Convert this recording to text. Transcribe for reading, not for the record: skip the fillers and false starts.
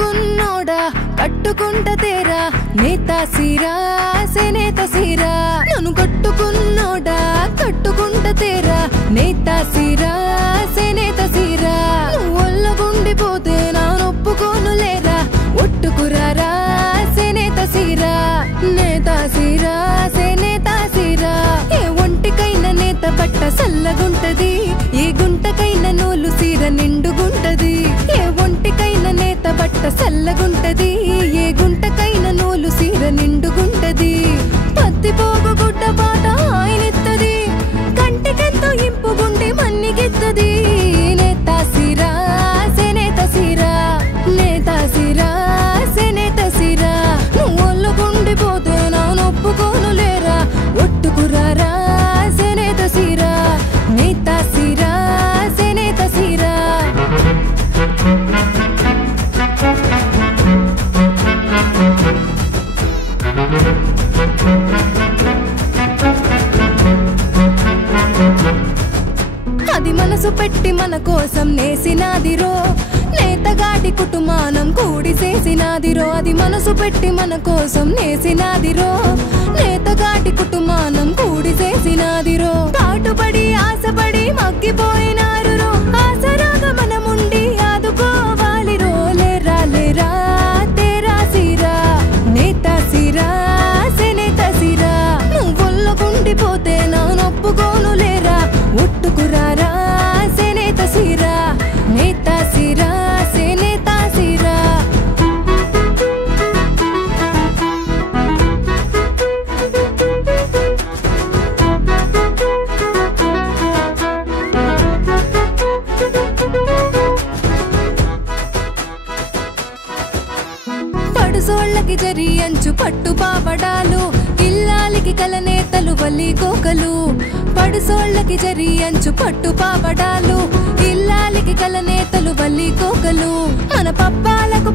కట్టుకున్నోడా కట్టుకుంట తేరా నేతా సీరా సేనేత సీరా నన్ను కట్టుకున్నోడా కట్టుకుంట తేరా నేతా సీరా సేనేత సీరా నువ్వు ఒళ్ళగుండిపోతే నా నొప్పుకోను లేరా ఒట్టుకురారా సేనేత సీరా నేతా సీరా సేనేత సీరా ఏ ఒంటికైనా నేత పట్ట సల్లగుంటది ఏ గుంటకైనా నూలు సీర నిండుగుంటది ఏ ఒంటికైనా నేత పట్ట సల్లగుంటది ఏ గుంటకైనా నూలు సీర నిండుగుంటది పత్తి పోగు గుడ్డ పాత ఆయనిత్తది కంటికెంతో ఇంపుగుండి మన్నిగిత్తది నేతా సీరా సేనేత సీరా నేతా సీరా సేనేత సీరా నువ్వు ఒళ్ళగుండిపోతే నా నొప్పుకోను లేరా ఒట్టుకురారా సేనేత సీరా నేతా సీరా సేనేత సీరా అది మనసు పెట్టి మన కోసం నేసినాదిరో నేతగాడి కుటుంబానం కూడి చేసినాదిరో అది మనసు పెట్టి మన కోసం నేసినాదిరో నేతగాడి కుటుంబానం కూడి చేసినాదిరో కాటుబడి ఆశపడి మగ్గిపోయినారు ఆసరాగా మనముండి ఆదుకోవాలిరో లేరా లేరా తేరా సీరా నేతా సీరా సేనేత సీరా నువ్వు ఒళ్ళగుండిపోతే నా నొప్పుకోను లేరా ఒట్టుకురారా సేనేత సీరా నేతా సీరా సేనేత సీరా పడుసోళ్ళకి జరి అంచు పట్టు పాపడాలు ఇల్లాలికి కలనేతలు వల్లి కోకలు పడుసోళ్ళకి జరి అంచు పట్టు పాపడాలు ఇల్లాలికి కలనేతలు వల్లి కోకలు మన పప్పాలకు